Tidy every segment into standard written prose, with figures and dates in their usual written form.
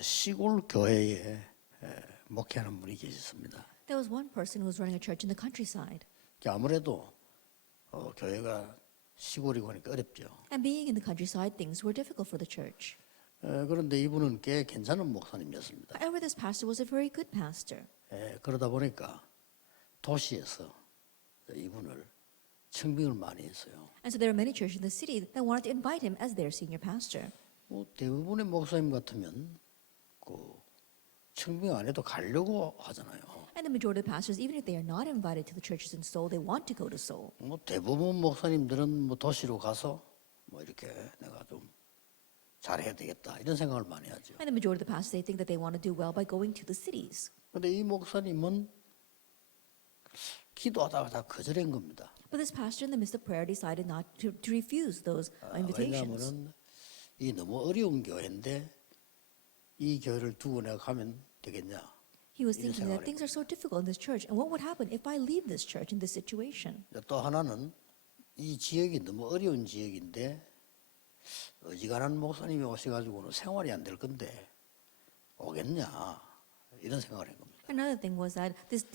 시골 교회에 목회하는 분이 계셨습니다. There was one person who was running a church in the countryside. 아무래도 교회가 시골이고 하니까 어렵죠. And being in the countryside, things were difficult for the church. 그런데 이분은 꽤 괜찮은 목사님이었습니다. However, this pastor was a very good pastor. 그러다 보니까 도시에서 이분을 청빙을 많이 했어요. And so there are many churches in the city that wanted to invite him as their senior pastor. 대부분의 목사님 같으면 그 청빙 안 해도 가려고 하잖아요. And the majority of pastors, even if they are not invited to the churches in Seoul, they want to go to Seoul. 대부분 목사님들은 도시로 가서 이렇게 내가 좀 잘해야 되겠다 이런 생각을 많이 하죠. And the majority of the pastors, they think that they want to do well by going to the cities. 그런데 이 목사님은 기도하다가 다 거절한 겁니다. But this pastor, in the midst of prayer, decided not to refuse those invitations. 왜냐하면 이 너무 어려운 교회인데 이 교회를 두고 내가 가면 되겠냐? He was 이런 thinking that 생각을 things are so difficult in this church, and what would happen if I leave this church in this situation? 또 하나는 이 지역이 너무 어려운 지역인데 어지간한 목사님이 오셔가지고는 생활이 안 될 건데 오겠냐? 이런 생각을 한 겁니다. Another thing was that this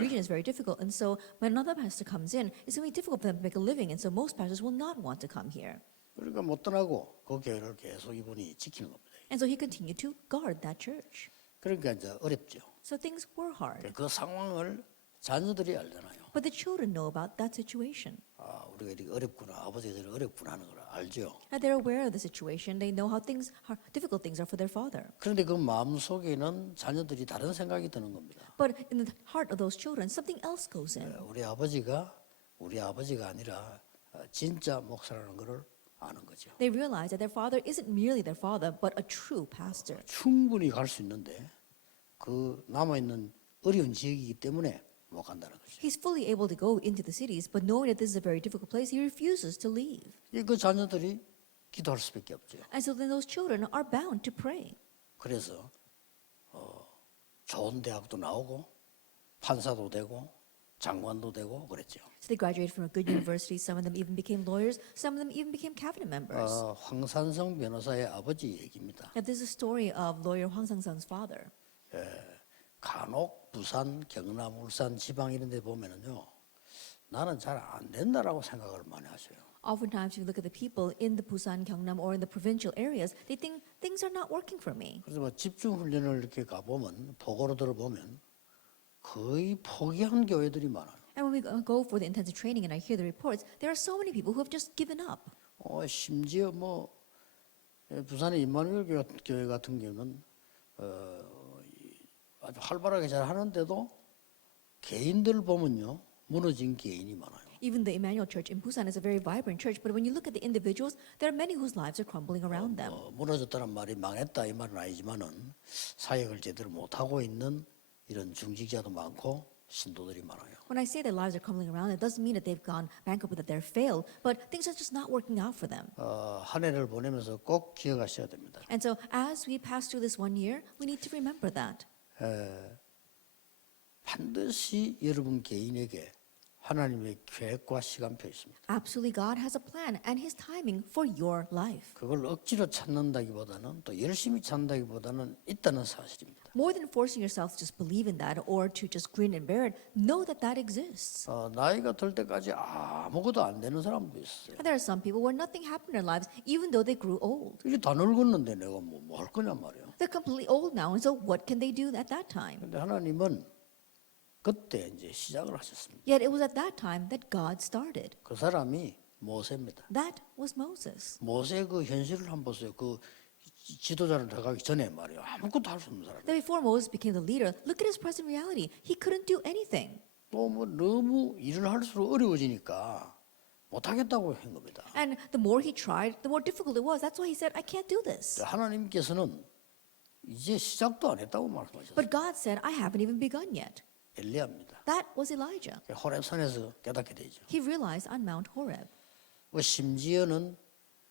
region is very difficult, and so when another pastor comes in, it's going to be difficult for them to make a living, and so most pastors will not want to come here. 그러니까 못 떠나고 그 교회를 계속 이분이 지키는 겁니다. And so he continued to guard that church. 그러니까 이제 어렵죠. So things were hard. 그 상황을 자녀들이 알잖아요. But the children know about that situation. 우리가 이렇게 어렵구나, 아버지들이 어렵구나 하는 걸 알죠. And they're aware of the situation. They know how difficult things are for their father. 그런데 그 마음 속에는 자녀들이 다른 생각이 드는 겁니다. But in the heart of those children, something else goes in. 우리 아버지가 아니라 진짜 목사라는 것을 아는 거죠. They realize that their father isn't merely their father, but a true pastor. 충분히 갈 수 있는데 그 남아 있는 어려운 지역이기 때문에 못 간다는 거죠. He's fully able to go into the cities, but knowing that this is a very difficult place, he refuses to leave. 그 자녀들이 기도할 수밖에 없죠. And so then those children are bound to pray. 그래서 좋은 대학도 나오고 판사도 되고 장관도 되고 그랬죠. So they graduated from a good university. Some of them even became lawyers. Some of them even became cabinet members. 황산성 변호사의 아버지 얘기입니다. Now, this is a story of lawyer Hwang Sang-sung's father. 간혹 부산, 경남, 울산 지방 이런 데 보면은요. 나는 잘 안 된다라고 생각을 많이 하셔요. Oftentimes, if you look at the people in the Busan, Gyeongnam, or in the provincial areas, they think things are not working for me. 그래서 집중 훈련을 이렇게 가보면 보고로 들어보면 거의 포기한 교회들이 많아요. And when we go for the intensive training and I hear the reports, there are so many people who have just given up. 심지어 부산의 임마누엘 교회 같은 경우는 아주 활발하게 잘 하는데도 개인들 보면요 무너진 개인이 많아요. Even the Emmanuel Church in Busan is a very vibrant church, but when you look at the individuals, there are many whose lives are crumbling around them. 무너졌다는 말이 망했다 이 말은 아니지만은 사역을 제대로 못 하고 있는 이런 중직자도 많고 신도들이 많아요. When I say their lives are crumbling around, it doesn't mean that they've gone bankrupt, that they're failed, but things are just not working out for them. 한 해를 보내면서 꼭 기억하셔야 됩니다. And so as we pass through this one year, we need to remember that. 반드시 여러분 개인에게 하나님의 계획과 시간표 있습니다. Absolutely, God has a plan and His timing for your life. 그걸 억지로 찾는다기보다는 또 열심히 찾는다기보다는 있다는 사실입니다. More than forcing yourself to just believe in that or to just grin and bear it, know that that exists. 나이가 들 때까지 아무것도 안 되는 사람도 있어요. And there are some people where nothing happened in their lives, even though they grew old. 이게 다 늙었는데 내가 뭐 할 거냔 말이에요. They're completely old now, and so what can they do at that time? 근데 하나님은 그때 이제 시작을 하셨습니다. Yet it was at that time that God started. 그 사람이 모세입니다. That was Moses. 모세의 그 현실을 한번 보세요. 그 지도자를 돼가기 전에 말이에요. 아무것도 할 수 없는 사람. That before Moses became the leader, look at his present reality. He couldn't do anything. 또 너무 일을 할수록 어려워지니까 못하겠다고 한 겁니다. And the more he tried, the more difficult it was. That's why he said, I can't do this. 하나님께서는 이제 시작도 안 했다고 말씀하셨어요. But God said, I haven't even begun yet. 엘리야입니다. That was Elijah. 호렙산에서 깨닫게 되죠. He realized on Mount Horeb. 심지어는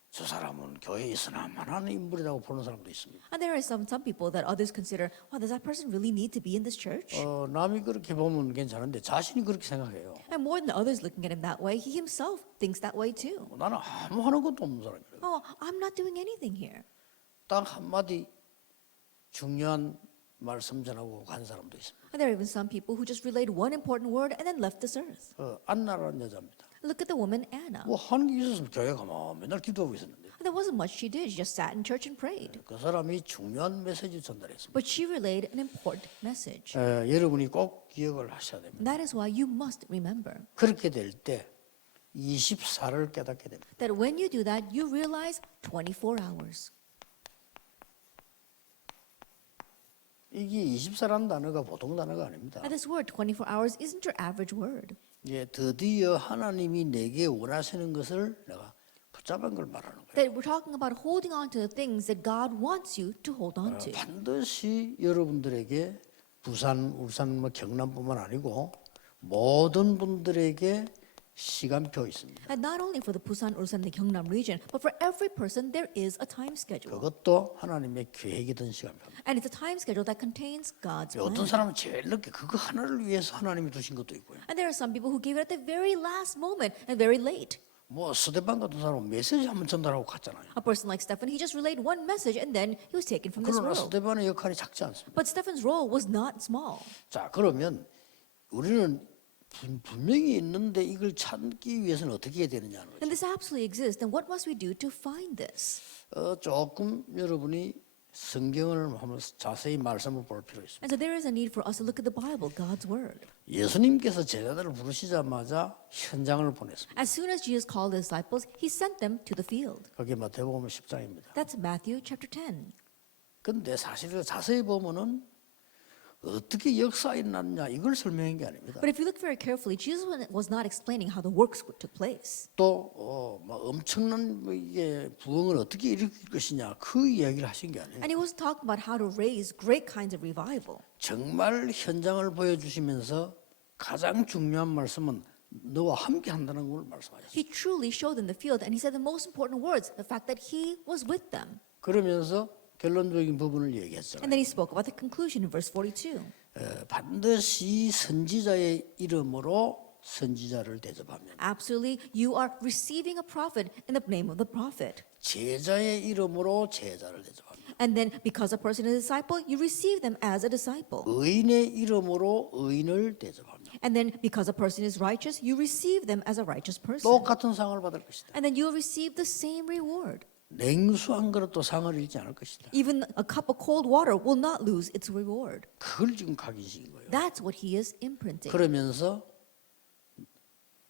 저 사람은 교회에 있으나마나는 인물이라고 보는 사람도 있습니다. And there are some people that others consider, wow, does that person really need to be in this church? 남이 그렇게 보면 괜찮은데 자신이 그렇게 생각해요. And more than others looking at him that way, he himself thinks that way too. 나는 아무 하는 것도 없는 사람이에요. Oh, I'm not doing anything here. 딱 한마디 중요한 말씀 전하고 간 사람도 있습니다. And there are even some people who just relayed one important word and then left this earth. 안나라는 여자입니다. Look at the woman Anna. 뭐 하는 게 있었으면 교회 가면 맨날 기도하고 있었는데 There wasn't much she did. She just sat in church and prayed. 그 사람이 중요한 메시지 전달했습니다. But she relayed an important message. 여러분이 꼭 기억을 하셔야 됩니다. And that is why you must remember 그렇게 될 때 24를 깨닫게 됩니다. that when you do that, you realize 24 hours. 이게 24라는 단어가 보통 단어가 아닙니다. And this word, 24 hours, isn't your average word. 예, 드디어 하나님이 내게 원하시는 것을 내가 붙잡은 걸 말하는 거예요. That we're talking about holding on to the things that God wants you to hold on to. 반드시 여러분들에게 부산, 울산, 뭐 경남뿐만 아니고 모든 분들에게 시간표 있습니다. And not only for the Busan, Ulsan, the Gyeongnam region, but for every person, there is a time schedule. 그것도 하나님의 계획이든 시간표입니다. And it's a time schedule that contains God's 어떤 plan. 사람은 제일 늦게 그거 하나를 위해서 하나님이 두신 것도 있고요. And there are some people who gave it at the very last moment and very late. 뭐 스데반 같은 사람은 메시지 한번 전달하고 갔잖아요. A person like Stephen, he just relayed one message and then he was taken from this 그러나 world. 스데반의 역할이 작지 않습니다. But Stephen's role was not small. 자, 그러면 우리는 분명히 있는데 이걸 찾기 위해서는 어떻게 해야 되느냐는 거죠. And this absolutely exists. And what must we do to find this? 조금 여러분이 성경을 한번 자세히 말씀을 볼 필요 있습니다. And so there is a need for us to look at the Bible, God's Word. 예수님께서 제자들을 부르시자마자 현장을 보냈습니다. As soon as Jesus called his disciples, he sent them to the field. 그게 마태복음 10장입니다. That's Matthew chapter 10. 근데 사실 자세히 보면은 어떻게 역사에 났냐 이걸 설명한 게 아닙니다. But if you look very carefully, Jesus was not explaining how the works took place. 또 막 엄청난 뭐 이게 부흥을 어떻게 일으킬 것이냐 그 이야기를 하신 게 아니에요. And he wasn't talking about how to raise great kinds of revival. 정말 현장을 보여주시면서 가장 중요한 말씀은 너와 함께 한다는 걸 말씀하셨어요. He truly showed them the field, and he said the most important words, the fact that he was with them. 그러면서 결론적인 부분을 And 얘기했잖아요. then he spoke about the conclusion in verse 42. 반드시 선지자의 이름으로 선지자를 대접하면 Absolutely, you are receiving a prophet in the name of the prophet. 제자의 이름으로 제자를 대접하면 And then, because a person is a disciple, you receive them as a disciple. 의인의 이름으로 의인을 대접하면 And then, because a person is righteous, you receive them as a righteous person. 똑같은 상을 받을 것이다. And then you'll receive the same reward. 냉수 한 그릇도 상을 잃지 않을 것이다. Even a cup of cold water will not lose its reward. 그걸 지금 각인시킨 거예요. That's what he is imprinting. 그러면서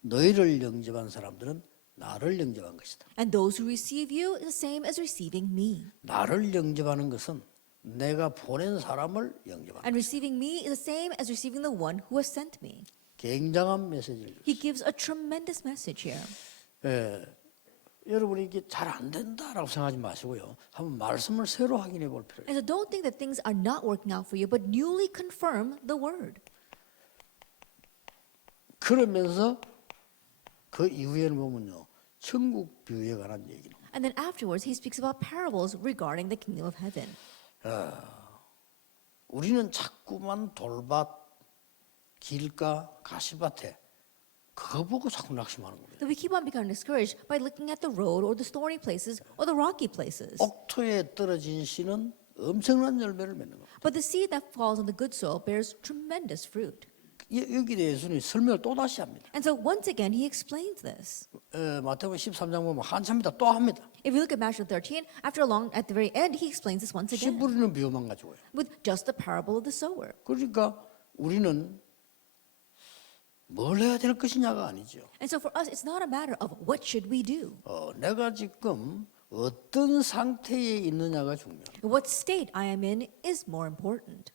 너희를 영접한 사람들은 나를 영접한 것이다. And those who receive you is the same as receiving me. 나를 영접하는 것은 내가 보낸 사람을 영접하는 And receiving me is the same as receiving the one who has sent me. 굉장한 메시지를 줬어요. He gives a tremendous message here. 여러분이 이게 잘 안 된다라고 생각하지 마시고요. 한번 말씀을 새로 확인해 볼 필요가 있어요. And so don't think that things are not working out for you, but newly confirm the word. 그러면서 그 이후에는 보면요. 천국 비유에 관한 얘기는 And then afterwards, he speaks about parables regarding the kingdom of heaven. 우리는 자꾸만 돌밭, 길가, 가시밭에 그거 보고 자꾸 낙심하는 겁니다. That we keep on becoming discouraged by looking at the road or the thorny places or the rocky places. 옥토에 떨어진 씨는 엄청난 열매를 맺는 겁니다. But the seed that falls on the good soil bears tremendous fruit. 여기에 대해서 예수님이 설명을 또 다시 합니다. And so once again, he explains this. 마태복음 13장 보면 한참이다 또 합니다. If you look at Matthew 13, at the very end, he explains this once 씨 again 뿌리는 비유만 가지고요. with just the parable of the sower. 그러니까 우리는 뭘 해야 될 것이냐가 아니죠. And so for us, it's not a matter of what should we do. 내가 지금 어떤 상태에 있느냐가 중요해요. What state I am in is more important.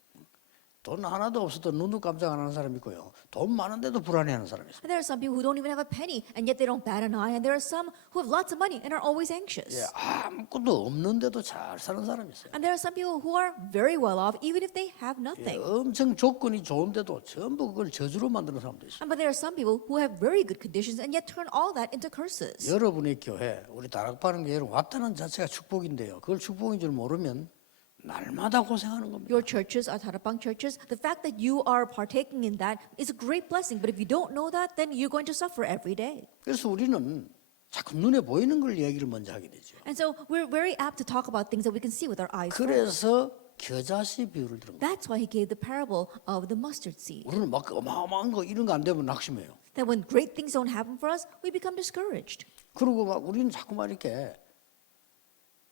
돈 하나도 없어도 눈도 깜짝 안 하는 사람이 있고요. 돈 많은데도 불안해하는 사람이 있어요. And there are some people who don't even have a penny, and yet they don't bat an eye. And there are some who have lots of money and are always anxious. 예, 아무것도 없는데도 잘 사는 사람이 있어요. And there are some people who are very well off, even if they have 예, nothing. 엄청 조건이 좋은데도 전부 그걸 저주로 만드는 사람도 있어요. But there are some people who have very good conditions and yet turn all that into curses. 여러분의 교회, 우리 다락바른 교회로 왔다는 자체가 축복인데요. 그걸 축복인 줄 모르면 날마다 고생하는 겁니다. Your churches are Tarapang churches. The fact that you are partaking in that is a great blessing. But if you don't know that, then you're going to suffer every day. 그래서 우리는 자꾸 눈에 보이는 걸 얘기를 먼저 하게 되죠. And so we're very apt to talk about things that we can see with our eyes. 그래서 겨자씨 비유를 들은 거예요. That's why he gave the parable of the mustard seed. 우리는 막 어마어마한 거 이런 거 안 되면 낙심해요. That when great things don't happen for us, we become discouraged. 그리고 막 우리는 자꾸만 이렇게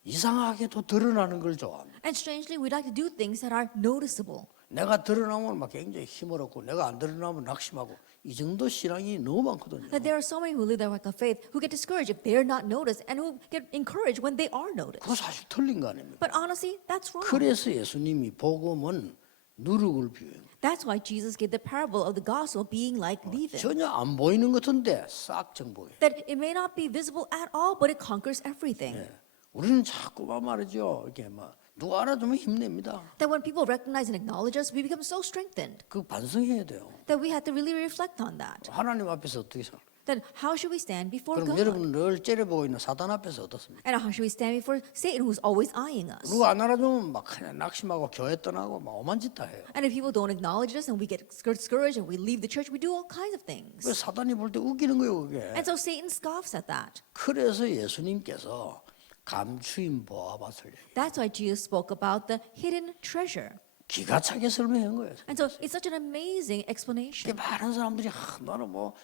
이상하게도 드러나는 걸 좋아합니다. And strangely, we like to do things that are noticeable. 내가 드러나면 막 굉장히 힘을 얻고 내가 안 드러나면 낙심하고 이 정도 신앙이 너무 많거든요. That there are so many who live their life of faith who get discouraged if they're not noticed and who get encouraged when they are noticed. 그거 사실 틀린 거 아닙니까? But honestly, that's wrong. 그래서 예수님이 복음은 누룩을 비유해요. That's why Jesus gave the parable of the gospel being like leaven. 전혀 안 보이는 것 같은데 싹 정보예요. That it may not be visible at all, but it conquers everything. 예. 우리는 자꾸만 말이죠. 이렇게 막 누가 알아주면 힘냅니다. That when people recognize and acknowledge us, we become so strengthened. 그 반성해야 돼요. That we have to really reflect on that. 하나님 앞에서 어떻게 살아? Then how should we stand before 그럼 God? 여러분 늘 째려보고 있는 사단 앞에서 어떻습니까? And how should we stand before Satan, who's always eyeing us? 누가 안 알아주면 막 그냥 낙심하고 교회 떠나고 막 오만 짓 다 해요. And if people don't acknowledge us and we get discouraged and we leave the church, we do all kinds of things. 그 사단이 볼 때 웃기는 거예요, 그게. And so Satan scoffs at that. 그래서 예수님께서 감추인 보아밭을 That's why Jesus spoke about the hidden treasure. 기가 차게 설명한 거예요. And so it's such an amazing explanation. 이게 많은 사람들이 나는 뭐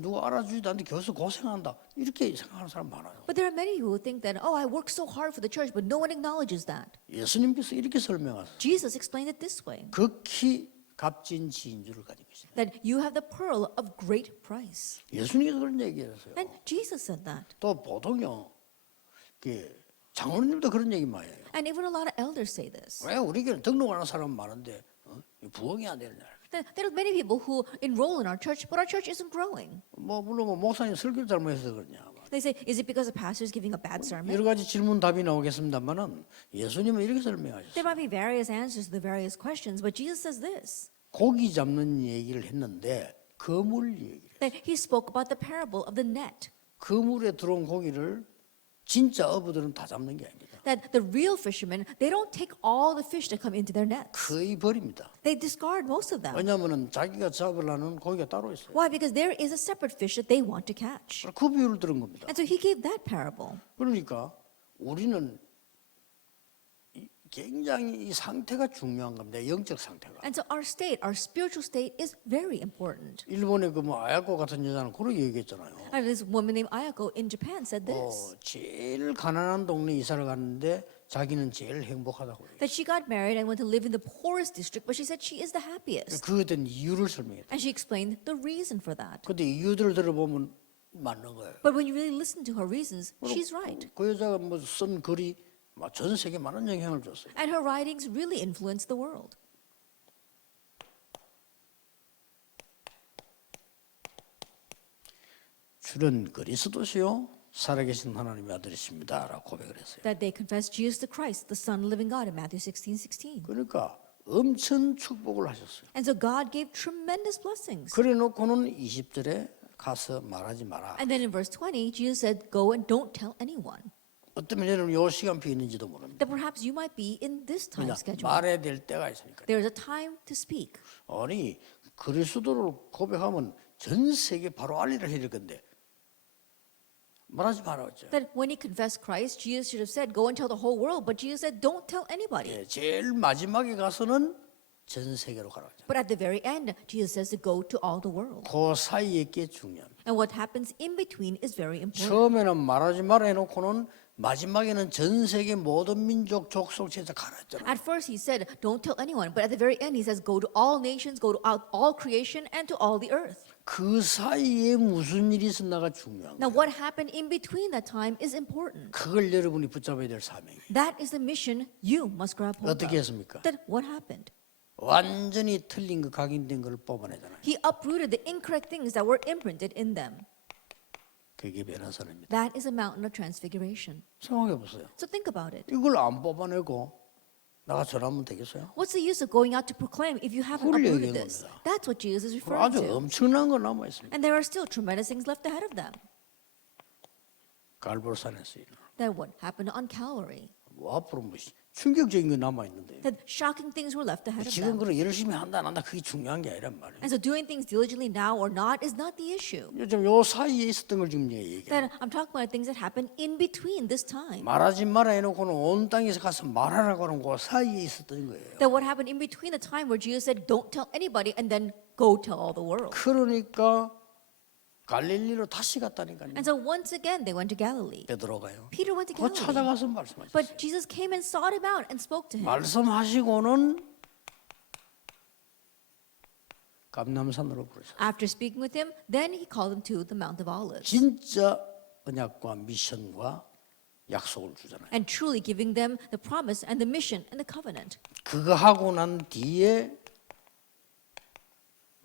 누가 알아주지도 않는데 교수 고생한다 이렇게 생각하는 사람 많아요. But there are many who think that, oh, I work so hard for the church, but no one acknowledges that. 예수님께서 이렇게 설명하세요. Jesus explained it this way, 극히 값진 진주를 가지고 있습니다. that you have the pearl of great price. 예수님께서 그런 얘기했어요. And Jesus said that. 또 보통요, 장로님도 그런 얘기 많이 해요. And even a lot of elders say this. 왜 우리 교회 등록하는 사람 많은데 부흥이 안 되느냐? There are many people who enroll in our church, but our church isn't growing. 뭐 물론 뭐 목사님 설교 잘못해서 그러냐? They say, is it because the pastor is giving a bad sermon? 여러 가지 질문 답이 나오겠습니다만은 예수님은 이렇게 설명하셨어요. There might be various answers to the various questions, but Jesus says this, 고기 잡는 얘기를 했는데 그물 얘기를. that he spoke about the parable of the net. 그물에 들어온 고기를 진짜 어부들은 다 잡는 게 아닙니다. That the real fishermen, they don't take all the fish that come into their nets. 거의 버립니다. They discard most of them. 왜냐하면 자기가 잡으려는 고기가 따로 있어요. Why? Because there is a separate fish that they want to catch. 그 비유를 들은 겁니다. And so he gave that parable. 그러니까 우리는 굉장히 이 상태가 중요한 겁니다. 영적 상태가. And so our state, our spiritual state is very important. 일본의 그 뭐 아야코 같은 여자는 그렇게 얘기했잖아요. And this woman named Ayako in Japan said this, 제일 가난한 동네 이사를 갔는데 자기는 제일 행복하다고 그래요. that she got married and went to live in the poorest district, but she said she is the happiest. 그에 대한 이유를 설명했다. And she explained the reason for that. 근데 이유들을 들어보면 맞는 거예요. But when you really listen to her reasons, she's right. 그 여자가 뭐 쓴 글이 전 세계에 많은 영향을 줬어요. And her writings really influenced the world. 주는 그리스도시요 살아계신 하나님의 아들이십니다라고 고백을 했어요. That they confessed Jesus the Christ, the Son of the living God in Matthew 16:16. 그러니까 엄청 축복을 하셨어요. And so God gave tremendous blessings. 그래놓고는 20절에 가서 말하지 마라. And then in verse 20, Jesus said, go and don't tell anyone. 어쩌면 여러분 요 시간표에 있는지도 모릅니다. That perhaps you might be in this time 그냥 schedule. 말해야 될 때가 있으니까. There is a time to speak. 아니 그리스도를 고백하면 전 세계 바로 알리를 해야 될 건데 말하지 말았죠. That when he confessed Christ, Jesus should have said, go and tell the whole world. But Jesus said, don't tell anybody. 예, 제일 마지막에 가서는 전 세계로 가라. But at the very end, Jesus says to go to all the world. 그 사이에 게 중요합니다. And what happens in between is very important. 처음에는 말하지 마라 해놓고는 마지막에는 전 세계 모든 민족 족속 제자 가라 했잖아요. At first he said, don't tell anyone. But at the very end he says, go to all nations, go to all creation, and to all the earth. 그 사이에 무슨 일이 있었나가 중요한 Now 거예요. what happened in between that time is important. 그걸 여러분이 붙잡아야 될 사명이에요. That is the mission you must grab hold 어떻게 of. 했습니까? That what happened? 완전히 틀린 거 각인된 걸 뽑아내잖아요. He uprooted the incorrect things that were imprinted in them. 그게 변화선입니다. That is a mountain of transfiguration. 생각해 보세요. So think about it. 이걸 안 뽑아내고 나가 전하면 되겠어요? What's the use of going out to proclaim if you haven't 그걸 uprooted 얘기한 this? 겁니다. That's what Jesus is 그럼 referring 아주 to. 엄청난 거 남아 있습니다. And there are still tremendous things left ahead of them. 갈보산에서 일어나 That what happened on Calvary. 앞으로 뭐 충격적인 게 남아 있는데. That shocking things were left ahead of 지금 them. 그런 열심히 한다 안 한다 그게 중요한 게 아니란 말이에요. And so doing things diligently now or not is not the issue. 요즘 요 사이에 있었던 걸 지금 얘기해요. That I'm talking about things that happened in between this time. 말하지 마라 해놓고는 온 땅에서 가서 말하라고 하는 그 사이에 있었던 거예요. That what happened in between the time where Jesus said, don't tell anybody, and then go tell all the world. 그러니까 갈릴리로 다시 갔다니까요. And so once again, they went to Galilee. 베드로가요. Peter went to 그 Galilee. 찾아가서 말씀하셨어요. But Jesus came and sought him out and spoke to him. 말씀하시고는 감람산으로 부르셨어요. After speaking with him, then he called him to the Mount of Olives. 진짜 언약과 미션과 약속을 주잖아요. And truly giving them the promise and the mission and the covenant. 그거 하고 난 뒤에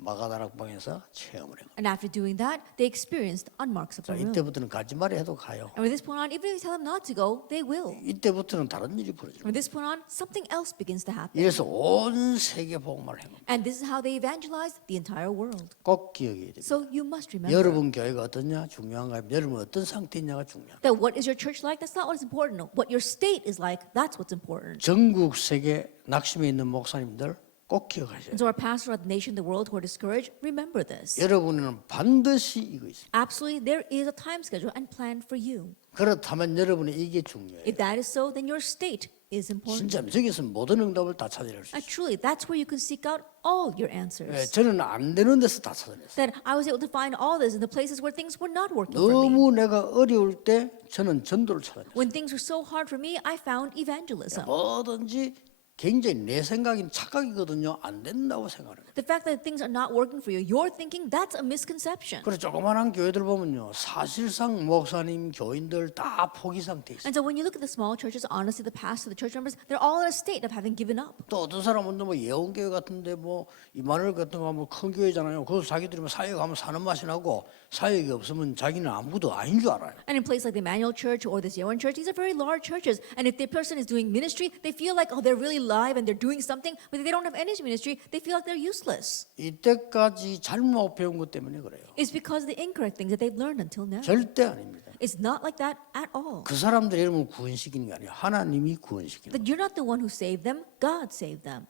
마가다락방에서 체험을 해요. And after doing that, they experienced unmarks of 자, the room. 이때부터는 가지 말아 해도 가요. And from this point on, even if you tell them not to go, they will. 이때부터는 다른 일이 벌어져요. From this point on, something else begins to happen. 이래서 온 세계 복음을 해요. And this is how they evangelized the entire world. 꼭 기억해야 돼요. So you must remember 여러분 교회가 어떠냐 중요한가요? 여러분 어떤 상태냐가 중요해요. that what is your church like? That's not what's important. What your state is like, that's what's important. 전국 세계 낙심에 있는 목사님들 꼭 기억하셔야 And 돼요. so our pastor of the nation, the world who are discouraged, remember this. 여러분은 반드시 이거 있어요. Absolutely, there is a time schedule and plan for you. 그렇다면 여러분은 이게 중요해요. If that is so, then your state is important. 진짜 저기서 모든 응답을 다 찾아낼 수 And 있어요. truly, that's where you can seek out all your 예, answers. 저는 안 되는 데서 다 찾아냈어요. That I was able to find all this in the places where things were not working for me. 너무 내가 어려울 때 저는 전도를 찾아냈어요. When things were so hard for me, I found evangelism. 뭐든지 굉장히 내 생각인 착각이거든요. 안 된다고 생각해요. The fact that things are not working for you, you're thinking that's a misconception. 그래 조그마한 교회들 보면요. 사실상 목사님, 교인들 다 포기 상태에 있어요. And so when you look at the small churches, honestly, the pastor, the church members, they're all in a state of having given up. 또 어떤 사람은 뭐 예원교회 같은데 뭐 이만월 같은 거 하면 큰 교회잖아요. 거기서 자기들이 뭐 사역하면 사는 맛이 나고 사역이 없으면 자기는 아무것도 아닌 줄 알아요. And in places like the Emmanuel Church or this Yeon Church, these are very large churches. And if the person is doing ministry, they feel like, oh, they're really live and they're doing something. But if they don't have any ministry, they feel like they're useless. 이때까지 잘못 배운 것 때문에 그래요. It's because of the incorrect things that they've learned until now. 절대 아닙니다. It's not like that at all. 그 사람들이 여러분 구원시키는 게 아니에요. 하나님이 구원시키는 거예요. That you're not the one who saved them, God saved them.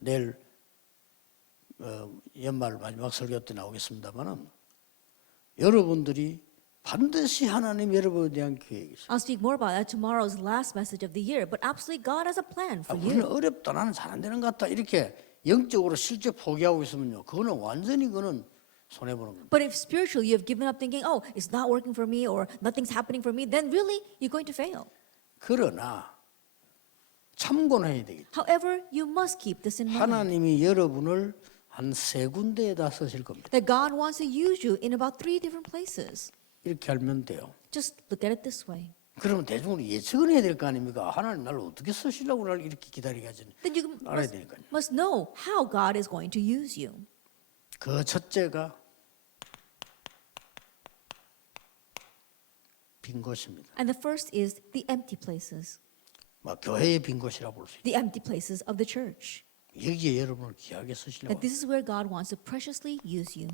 내일 연말 마지막 설교 때 나오겠습니다만은 여러분들이 반드시 하나님 여러분에 대한 계획이 있어요. I'll speak more about that tomorrow's last message of the year. But absolutely, God has a plan for 우리는 you. 어렵다 나는 잘 안 되는 것 같다 이렇게 영적으로 실제 포기하고 있으면요 그거는 완전히 그거는 손해 보는 겁니다. But if spiritually you have given up thinking, oh, it's not working for me or nothing's happening for me, then really you're going to fail. 그러나 참고는 해야 되겠죠. However, you must keep this in mind. 하나님이 여러분을 한 세 군데에다 쓰실 겁니다. That God wants to use you in about 3 different places. 이렇게 알면 돼요. Just look at it this way. 그러면 대중으로 예측은 해야 될 거 아닙니까? 하나님 나를 어떻게 쓰시려고 나를 이렇게 기다리게 하지? Then you 알아야 되니까요. must know how God is going to use you. 그 첫째가 빈 곳입니다. And the first is the empty places. 막 교회의 빈 곳이라 볼 수 있죠. The empty places of the church. 여기에 여러분을 귀하게 쓰시려고. That this is where God wants to preciously use you.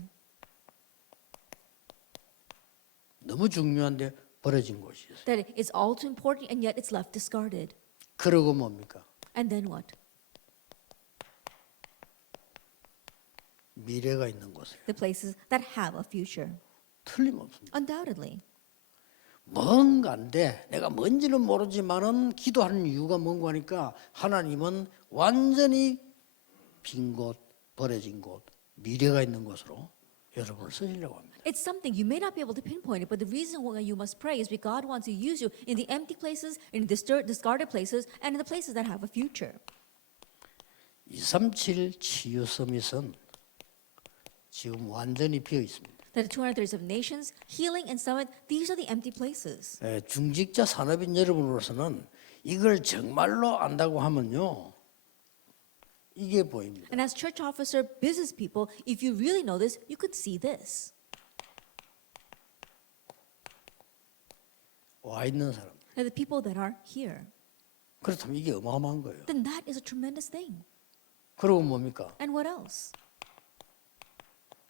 너무 중요한데 버려진 곳이 있어요. That it's all too important and yet it's left discarded. 그러고 뭡니까? And then what? 미래가 있는 곳이에요. The places that have a future. 틀림없습니다. Undoubtedly. 뭔가인데 내가 뭔지는 모르지만은 기도하는 이유가 뭔가 하니까 하나님은 완전히 빈 곳, 버려진 곳, 미래가 있는 곳으로 여러분을 쓰시려고 합니다. It's something you may not be able to pinpoint it, but the reason why you must pray is because God wants to use you in the empty places, in the discarded places, and in the places that have a future. 237 치유 서밋은 지금 완전히 비어 있습니다. That the 237 nations, healing and summit, these are the empty places. 중직자 산업인 여러분으로서는 이걸 정말로 안다고 하면요. 이게 보입니다. And as church officer, business people, if you really know this, you could see this. 와 있는 사람. That the people that are here, 그렇다면 이게 어마어마한 거예요. then that is a tremendous thing. 그리고 뭡니까? And what else?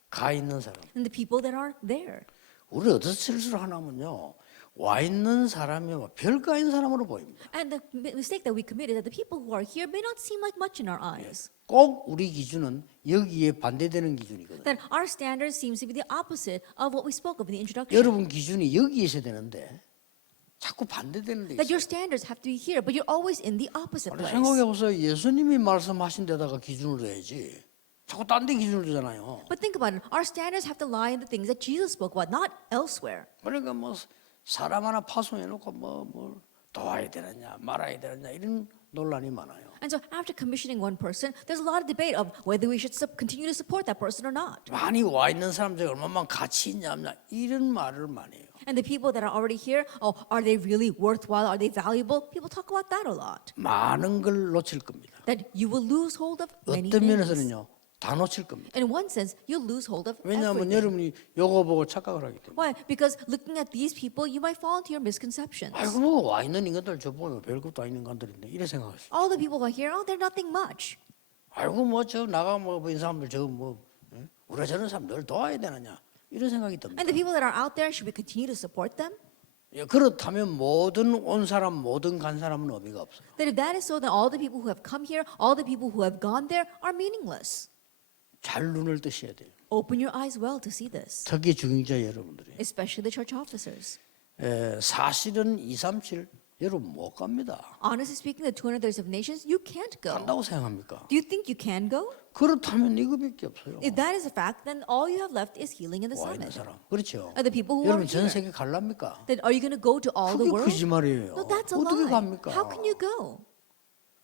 가 있는 사람. And the people that are there. 우리 어디서 실수를 하냐면요. 와 있는 사람이 별거 아닌 사람으로 보입니다. And the mistake that we commit is that the people who are here may not seem like much in our eyes. 꼭 우리 기준은 여기에 반대되는 기준이거든요. That our standard seems to be the opposite of what we spoke of in the introduction. 여러분 기준이 여기에 있어야 되는데 자꾸 반대되는 데 That 있어요. your standards have to be here, but you're always in the opposite place. 생각해 보세요. 예수님이 말씀하신 데다가 기준을 둬야지. 자꾸 딴 데 기준을 두잖아요. But think about it. Our standards have to lie in the things that Jesus spoke about, not elsewhere. 그러니까 뭐 사람 하나 파송해 놓고 뭐 도와야 되느냐 말아야 되느냐 이런 논란이 많아요. And so after commissioning one person, there's a lot of debate of whether we should continue to support that person or not. 많이 와 있는 사람들이 얼마만 가치 있냐 없냐 이런 말을 많이 해요. And the people that are already here, oh, are they really worthwhile? Are they valuable? People talk about that a lot. 많은 걸 놓칠 겁니다. That you will lose hold of many 어떤 things. 면에서는요 다 놓칠 겁니다. In one sense, you'll lose hold of 왜냐하면 everything. 여러분이 요거 보고 착각을 하기 때문에. Why? Because looking at these people, you might fall into your misconceptions. 아이고 뭐 와 있는 인간들 저 보면 별것도 아닌 인간들인데 이래 생각하시죠. All the people who are here, oh, they're nothing much. 아이고 뭐 저 나가 뭐 이 사람들 저뭐 우리가 저런 사람들 도와야 되느냐 이런 생각이 듭니다. And the people that are out there, should we continue to support them? 예, 그렇다면 모든 온 사람 모든 간 사람은 의미가 없어요. That if that is so, then all the people who have come here, all the people who have gone there are meaningless. 잘 눈을 뜨셔야 돼요. Open your eyes well to see this, 특히 중직자 여러분들이. especially the church officers. 사실은 237 여러분 못 갑니다. Honestly speaking, the 230 nations, you can't go. 간다고 생각합니까? Do you think you can go? 그렇다면 이거밖에 없어요. If that is a fact, then all you have left is healing in the 와 있는 summit. 사람. 그렇죠. Are the people who are 여러분 전 here? 세계 갈랍니까? Then are you going to go to all the 그게 world? 거짓말이에요. No, that's a 어떻게 lie. 갑니까? How can you go?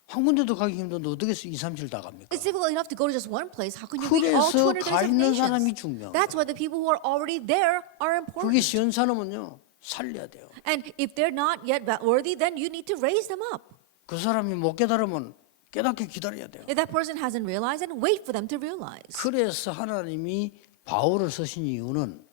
한 군데도 가기 힘든데 어떻게 237 다 갑니까? It's difficult enough to go to just one place. How can you reach all 그래서 230 가 있는 사람이 nations? 중요한 That's why the people who are already there are 그게 important. 쉬운 사람은요 살려야 돼요. And if they're not yet worthy, then you need to raise them up. 그 사람이 못 깨달으면 깨닫게 기다려야 돼요. If that person hasn't realized, then wait for them to realize. 그래서 하나님이 바울을 쓰신 이유는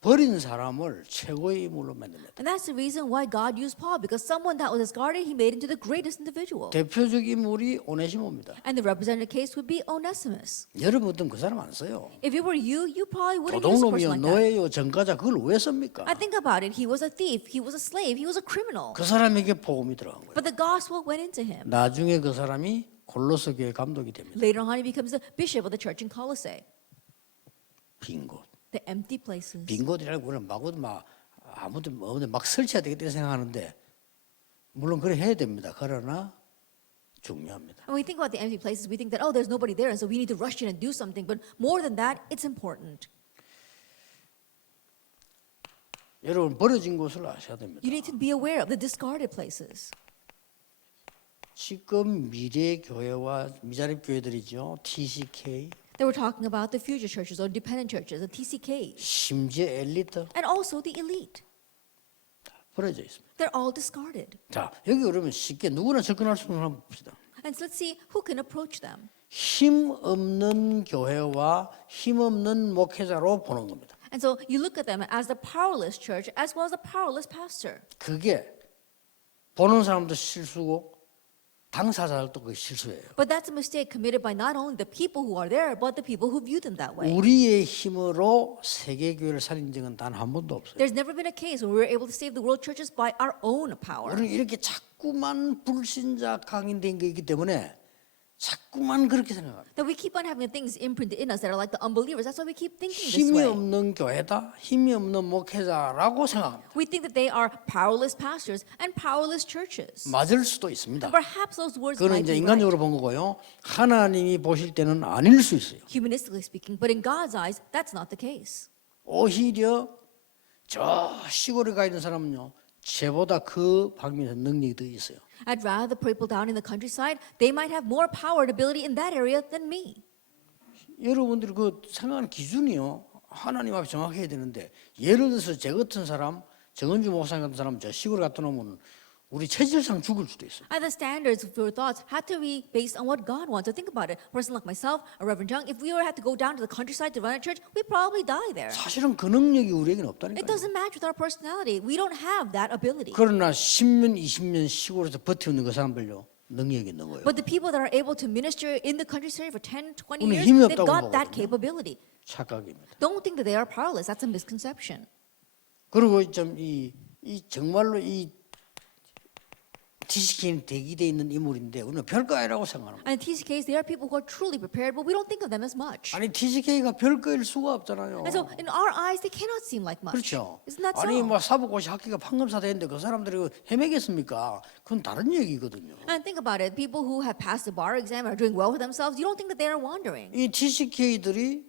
버린 사람을 최고의 인물로 만듭니다. And that's the reason why God used Paul, because someone that was discarded, he made into the greatest individual. 대표적 인물이 오네시모입니다. And the representative case would be Onesimus. 여러분 어떤 그 사람 안 써요. If it were you, you probably wouldn't use a person 도둑놈이요, like that. 노예요, 전가자 그걸 왜 씁니까? I think about it. He was a thief. He was a slave. He was a criminal. 그 사람에게 복음이 들어간 거예요. But the gospel went into him. 나중에 그 사람이 골로새 교회 감독이 됩니다. Later on, he becomes the bishop of the church in Colossae. 빈 곳. The empty places. 빈 곳이라고 그러면 막 아무도 없는데 막 설치해야 되겠다 생각하는데 물론 그래 해야 됩니다. 그러나 중요합니다. When we think about the empty places, we think that, oh, there's nobody there, and so we need to rush in and do something. But more than that, it's important. 여러분 버려진 곳을 아셔야 됩니다. You need to be aware of the discarded places. 지금 미래 교회와 미자립 교회들이죠. TCK They were talking about the future churches or dependent churches, the TCKs, 심지어 엘리트 and also the elite. 버려져 있습니다. They're all discarded. 자 여기 그러면 쉽게 누구나 접근할 수 있는 걸 한번 봅시다. And so let's see who can approach them. 힘 없는 교회와 힘 없는 목회자로 보는 겁니다. And so you look at them as the powerless church as well as the powerless pastor. 그게 보는 사람도 실수고 당사자들도 그 실수예요. But that's a mistake committed by not only the people who are there, but the people who view them that way. 우리의 힘으로 세계 교회를 살린 적은 단 한 번도 없어요. There's never been a case where we were able to save the world churches by our own power. 우리는 이렇게 자꾸만 불신자 강인된 게 있기 때문에 자꾸만 그렇게 생각합니다. That we keep on having things imprinted in us that are like the unbelievers. That's why we keep thinking this 힘이 way. 없는 교회다, 힘이 없는 목회자라고 생각합니다. We think that they are powerless pastors and powerless churches. 맞을 수도 있습니다. Perhaps those words 그거는 might 이제 be right, 인간적으로 본 거고요. 하나님이 보실 때는 아닐 수 있어요. humanistically speaking. But in God's eyes, that's not the case. 오히려 저 시골에 가 있는 사람은요, 저보다 그 방면에서 능력이 더 있어요. I'd rather the people down in the countryside, they might have more power and ability in that area than me. 여러분들이 그 생각하는 기준이요, 하나님 앞에 정확해야 되는데, 예를 들어서 저 같은 사람, 정은주 목사님 같은 사람 저 시골에 갖다 놓으면 우리 체질상 죽을 수도 있어요. And the standards of your thoughts had to be based on what God wants. So think about it. A person like myself, a Reverend Young, if we were had to go down to the countryside to run a church, we'd probably die there. 사실은 그 능력이 우리에게는 It 없다니까요. doesn't match with our personality. We don't have that ability. 그러나 10년, 20년 시골에서 버티는 그 사람들요, 능력이 있는 거예요. But the people that are able to minister in the countryside for 10, 20 우리는 years, 힘이 they've 없다고 got that 보거든요. capability. 착각입니다. Don't think that they are powerless. That's a misconception. 그리고 좀 이 이 정말로 이 TCK는 대기돼 있는 인물인데 우리는 별거 아니라고 생각합니다. And in TCKs, they are people who are truly prepared, but we don't think of them as much. 아니 TCK가 별거일 수가 없잖아요. And so in our eyes, they cannot seem like much. 그렇죠. Isn't that 아니 so? 뭐 사법고시 학기가 판검사 됐는데 그 사람들이 헤매겠습니까? 그건 다른 얘기거든요. And think about it. People who have passed the bar exam are doing well for themselves. You don't think that they are wandering. 이 TCK들이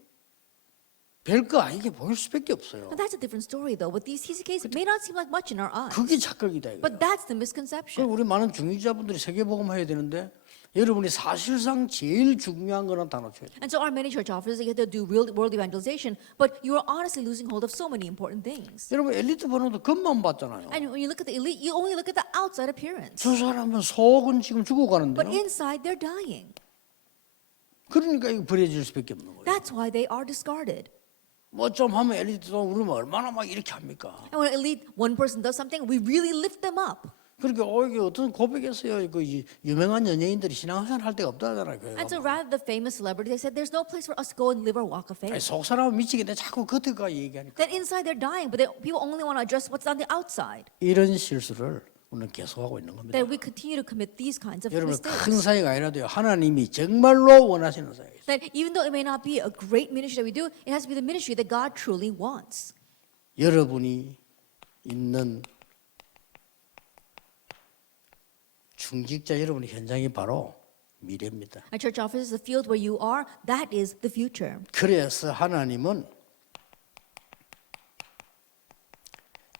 별거 아니게 보일 수밖에 없어요. And that's a different story, though. But these TCKs may not seem like much in our eyes. 그게 착각이다 이거예요. But that's the 그럼 misconception. 우리 많은 중직자분들이 세계복음 해야 되는데 여러분이 사실상 제일 중요한 거는 다 놓쳐야 돼요. And so our many church officers, they get to do real world evangelization, but you are honestly losing hold of so many important things. 여러분 엘리트 번호도 겉만 봤잖아요. And when you look at the elite, you only look at the outside appearance. 저 사람은 속은 지금 But 죽어가는데요. inside, they're dying. 그러니까 이거 버려질 수밖에 없는 거예요. That's why they are discarded. 뭐 좀 하면 엘리트도 우리면 얼마나 막 이렇게 합니까? And when elite, one person does something, we really lift them up. 그러니까 이게 어떤 고백했어요. 그 유명한 연예인들이 신앙생활 할 데가 없다잖아요. And so rather the famous celebrity, they said, there's no place for us to go and live our walk of 아니, faith. 속 사람은 미치겠네. 자꾸 겉에가 얘기하니까. That inside they're dying, but people only want to address what's on the outside. 이런 실수를 우리는 계속하고 있는 겁니다. That we continue to commit these kinds of 여러분 큰 mistakes. 사회가 아니라도요. 하나님이 정말로 원하시는 사회. That even though it may not be a great ministry that we do, it has to be the ministry that God truly wants. 여러분이 있는 중직자 여러분의 현장이 바로 미래입니다. A church office is the field where you are. That is the future. 그래서 하나님은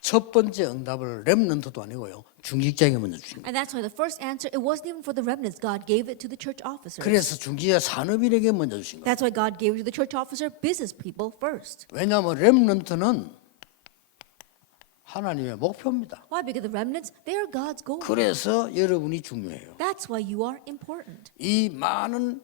첫 번째 응답을 렘넌트도 아니고요. 중직자에게 먼저 주신 거예요. And that's why the first answer, it wasn't even for the remnants. God gave it to the church officers. 그래서 중직자 산업인에게 먼저 주신 거예요. That's why God gave it to the church officer, business people first. 왜냐하면 렘넌트는 하나님의 목표입니다. Why? Because the remnants, they are God's goal. 그래서 여러분이 중요해요. That's why you are important. 이 많은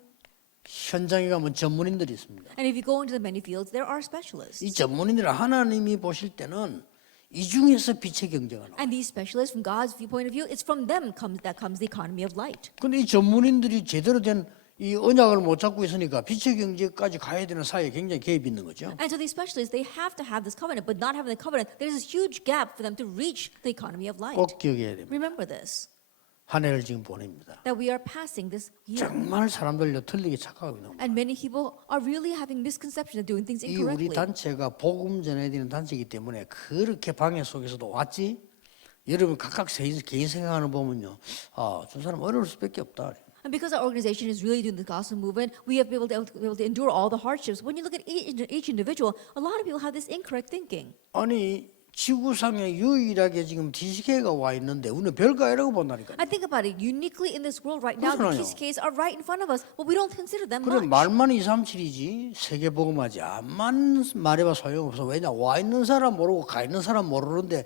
현장에 가면 전문인들이 있습니다. And if you go into the many fields, there are specialists. 이 전문인들은 하나님이 보실 때는 이 중에서 빛의 경제가 나와요. And these specialists, from God's viewpoint of view, it's from them that comes the economy of light. 근데 이 전문인들이 제대로 된 이 언약을 못 잡고 있으니까 빛의 경제까지 가야 되는 사이에 굉장히 개입이 있는 거죠. And so these specialists, they have to have this covenant, but not having the covenant, there's this huge gap for them to reach the economy of light. 꼭 기억해야 됩니다. Remember this, 한 해를 지금 보냅니다. that we are passing this year. 정말 사람들요 틀리게 착각하고 있는 거예요. And many people are really having misconception of doing things 이 우리 incorrectly. 단체가 복음 전해야 되는 단체이기 때문에 그렇게 방해 속에서도 왔지. 여러분 각각 개인 생각하는 보면요, 저 사람 어려울 수밖에 없다. And because our organization is really doing the gospel movement, we have been able to endure all the hardships. When you look at each individual, a lot of people have this incorrect thinking. 아니 지구상에 유일하게 지금 TCK가 와 있는데 우리는 별거 아니라고 본다니까요. I think about it, uniquely in this world right now, the 그렇잖아요. TCKs are right in front of us, but we don't consider them 그래 much. 말만 237이지 세계 복음하지 암만 말해봐 소용없어. 왜냐 와 있는 사람 모르고 가 있는 사람 모르는데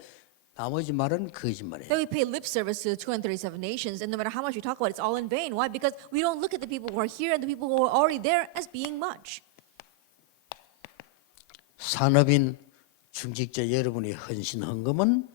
나머지 말은 거짓말이에요. That we pay lip service to the 237 nations, and no matter how much we talk about it, it's all in vain. Why? Because we don't look at the people who are here and the people who are already there as being much. 산업인 중직자 여러분의 헌신 헌금은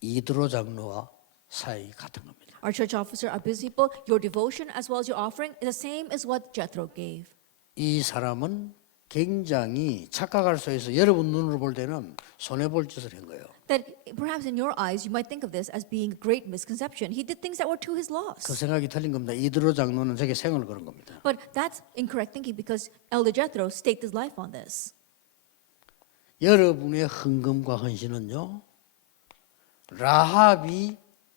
이드로 장로와 사이 같은 겁니다. Our church officer, our business people, your devotion as well as your offering is the same as what Jethro gave. 이 사람은 굉장히 착각할 수 있어. 여러분 눈으로 볼 때는 손해 볼 짓을 한 거예요. That perhaps in your eyes you might think of this as being a great misconception. He did things that were to his 그 loss. 생각이 틀린 겁니다. 이드로 장로는 저게 생을 그런 겁니다. But that's incorrect thinking because Elder Jethro staked his life on this. 여러분의 헌금과 헌신은요, 라합이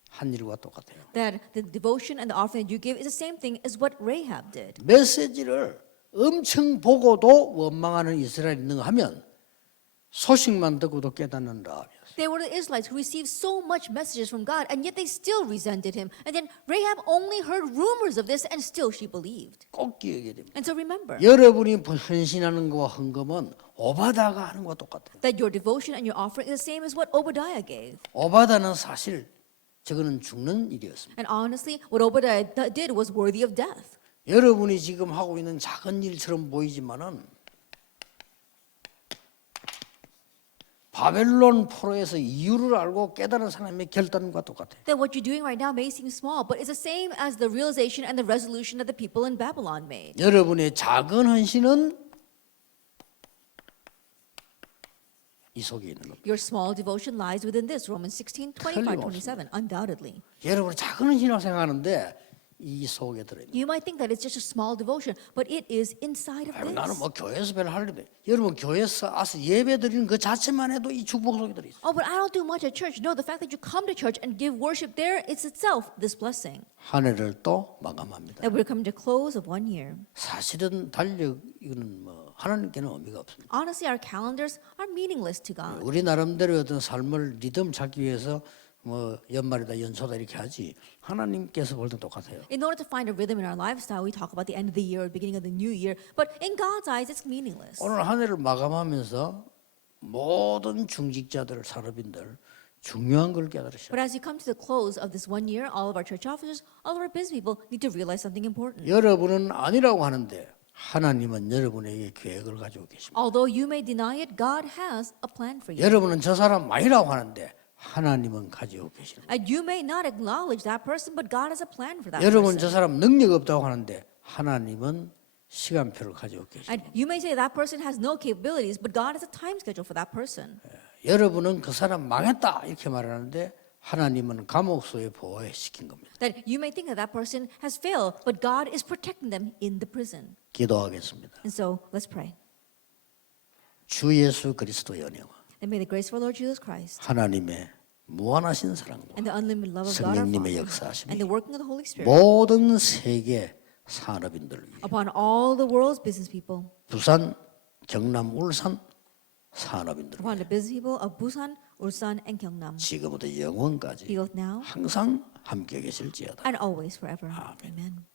한 일과 똑같아요. That the devotion and the offering that you give is the same thing as what Rahab did. 메시지를 엄청 보고도 원망하는 이스라엘이 있는가 하면 소식만 듣고도 깨닫는 라합이었어요. They were the Israelites who received so much messages from God, and yet they still resented him. And then Rahab only heard rumors of this, and still she believed. 꼭 기억해야 됩니다. And so remember 여러분이 헌신하는 것과 헌금은 오바다가 하는 것과 똑같아요. that your devotion and your offering is the same as what Obadiah gave. 오바다는 사실 저거는 죽는 일이었습니다. And honestly, what Obadiah did was worthy of death. 여러분이 지금 하고 있는 작은 일처럼 보이지만은 바벨론 포로에서 이유를 알고 깨달은 사람의 결단과 똑같아요. That what you're doing right now may seem small, but it's the same as the realization and the resolution that the people in Babylon made. 여러분의 작은 헌신은 이 속에 있는 겁니다. Your small devotion lies within this, Romans 16, 25, 27, undoubtedly. 여러분이 작은 신앙생활하는데 이 속에 들어있는 You might think that it's just a small devotion, but it is inside of 거예요. 나는 this. 뭐 교회에서 별로 할 일이 여러분 교회에서 와서 예배 드리는 그 자체만 해도 이 축복 속에 들어있어요. Oh, but I don't do much at church. No, the fact that you come to church and give worship there, it's itself this blessing. 한 해를 또 마감합니다. That we're coming to close of 1 year. 사실은 달력 이거는 뭐 하나님께는 의미가 없습니다. Honestly, our calendars are meaningless to God. 우리 나름대로 어떤 삶을 리듬 찾기 위해서 뭐 연말이다 연초다 이렇게 하지 하나님께서 볼 때 똑같아요. In order to find a rhythm in our lifestyle, we talk about the end of the year or beginning of the new year, but in God's eyes, it's meaningless. 오늘 한 해를 마감하면서 모든 중직자들, 산업인들 중요한 걸 깨달으셔. But as you come to the close of this 1 year, all of our church officers, all of our business people need to realize something important. 여러분은 아니라고 하는데 하나님은 여러분에게 계획을 가지고 계십니다. Although you may deny it, God has a plan for you. 여러분은 저 사람 아니라고 하는데 하나님은 가지고 계십니다. And you may not acknowledge that person, but God has a plan for that 여러분 person. 저 사람 능력 없다고 하는데 하나님은 시간표를 가지고 계십니다. And you may say that person has no capabilities, but God has a time schedule for that person. 여러분은 그 사람 망했다 이렇게 말하는데 하나님은 감옥소에 보호해 시킨 겁니다. That you may think that that person has failed, but God is protecting them in the prison. 기도하겠습니다. And so, let's pray. 주 예수 그리스도의 은혜와 And may the grace of our Lord Jesus Christ 하나님의 무한하신 사랑과 and the unlimited love of God our 성령님의 Father 역사하심이 and the working of the Holy Spirit 모든 세계 산업인들을 위해 upon all the world's business people, 부산, 경남, 울산 산업인들을 upon 위해 the business people of Busan, Ulsan, and Gyeongnam, 지금부터 영원까지 be both now 항상 함께 계실지어다. and always forever. Amen. Amen.